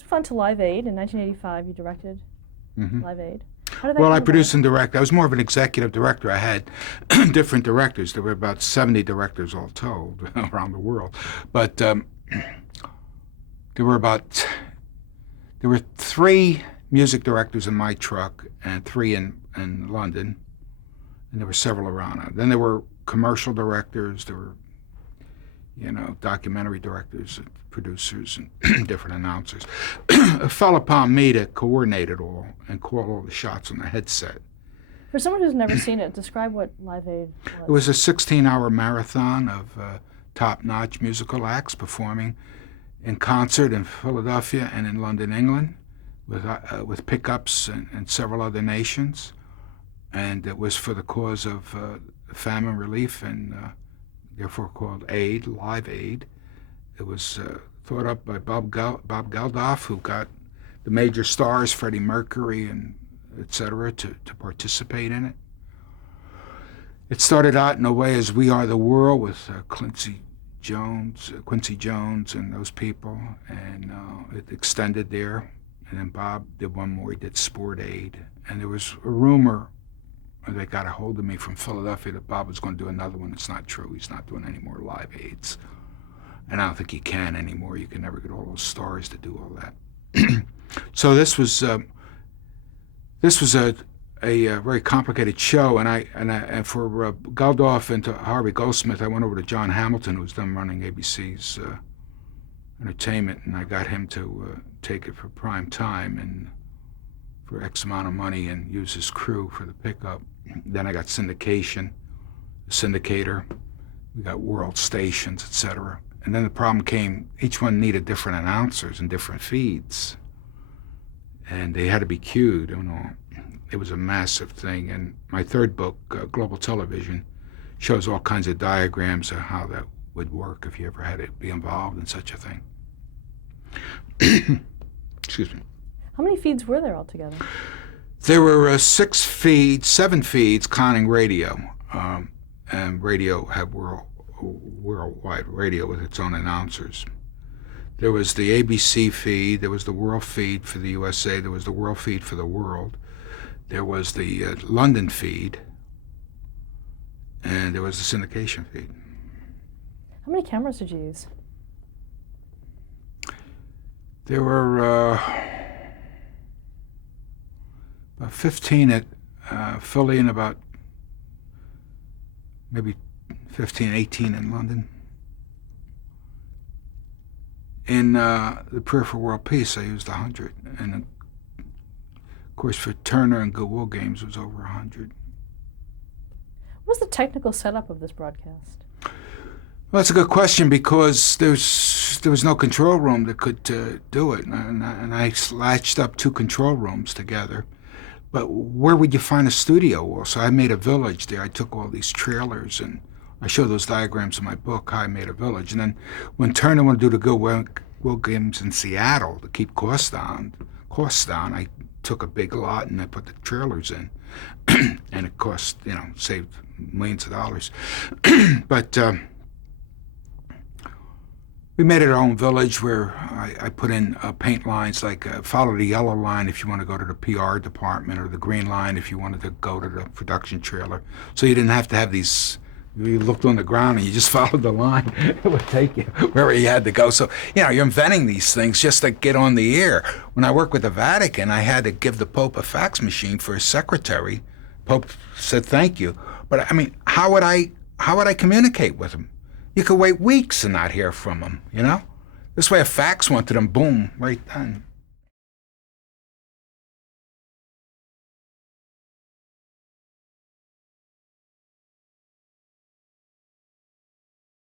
Let's move on to Live Aid. In 1985, you directed Live Aid. How did that Well, come I about? produced and directed. I was more of an executive director. I had different directors. There were about 70 directors all told around the world. But there were 3 music directors in my truck and 3 in London, and there were several around. Then there were commercial directors. There were, documentary directors and producers and different announcers. It fell upon me to coordinate it all and call all the shots on the headset. For someone who's never seen it, describe what Live Aid was. It was a 16-hour marathon of top-notch musical acts performing in concert in Philadelphia and in London, England, with pickups and several other nations. And it was for the cause of famine relief and therefore called AID, Live Aid. It was thought up by Bob Geldof, who got the major stars, Freddie Mercury and et cetera, to participate in it. It started out in a way as We Are the World with Quincy Jones and those people, and it extended there. And then Bob did one more. He did Sport Aid. And there was a rumor, they got a hold of me from Philadelphia, that Bob was going to do another one. It's not true. He's not doing any more Live Aids. And I don't think he can anymore. You can never get all those stars to do all that. So this was a very complicated show, and for Geldof and to Harvey Goldsmith, I went over to John Hamilton, who was then running ABC's entertainment, and I got him to take it for prime time and for X amount of money and use his crew for the pickup. Then I got syndication, the syndicator. We got world stations, etc. And then the problem came, each one needed different announcers and different feeds. And they had to be cued, It was a massive thing. And my third book, Global Television, shows all kinds of diagrams of how that would work if you ever had to be involved in such a thing. Excuse me. How many feeds were there altogether? There were 7 feeds, counting radio. And radio had worldwide radio with its own announcers. There was the ABC feed, there was the world feed for the USA, there was the world feed for the world, there was the London feed, and there was the syndication feed. How many cameras did you use? There were about 15 at Philly and about maybe 15, 18 in London. In the Prayer for World Peace, I used 100. And of course, for Turner and Goodwill Games, it was over 100. What was the technical setup of this broadcast? Well, that's a good question, because there was no control room that could do it. And I latched up 2 control rooms together. But where would you find a studio? Well, so I made a village there. I took all these trailers, and I show those diagrams in my book, how I made a village. And then when Turner wanted to do the Goodwill Games in Seattle to keep costs down, I took a big lot and I put the trailers in. And it cost, saved millions of dollars. But we made it our own village where I put in paint lines like follow the yellow line if you want to go to the PR department, or the green line if you wanted to go to the production trailer. So you didn't have to have these, you looked on the ground and you just followed the line. It would take you wherever you had to go. So, you're inventing these things just to get on the air. When I worked with the Vatican, I had to give the Pope a fax machine for his secretary. Pope said thank you. But I mean, how would I communicate with him? You could wait weeks and not hear from him, This way a fax went to them, boom, right then.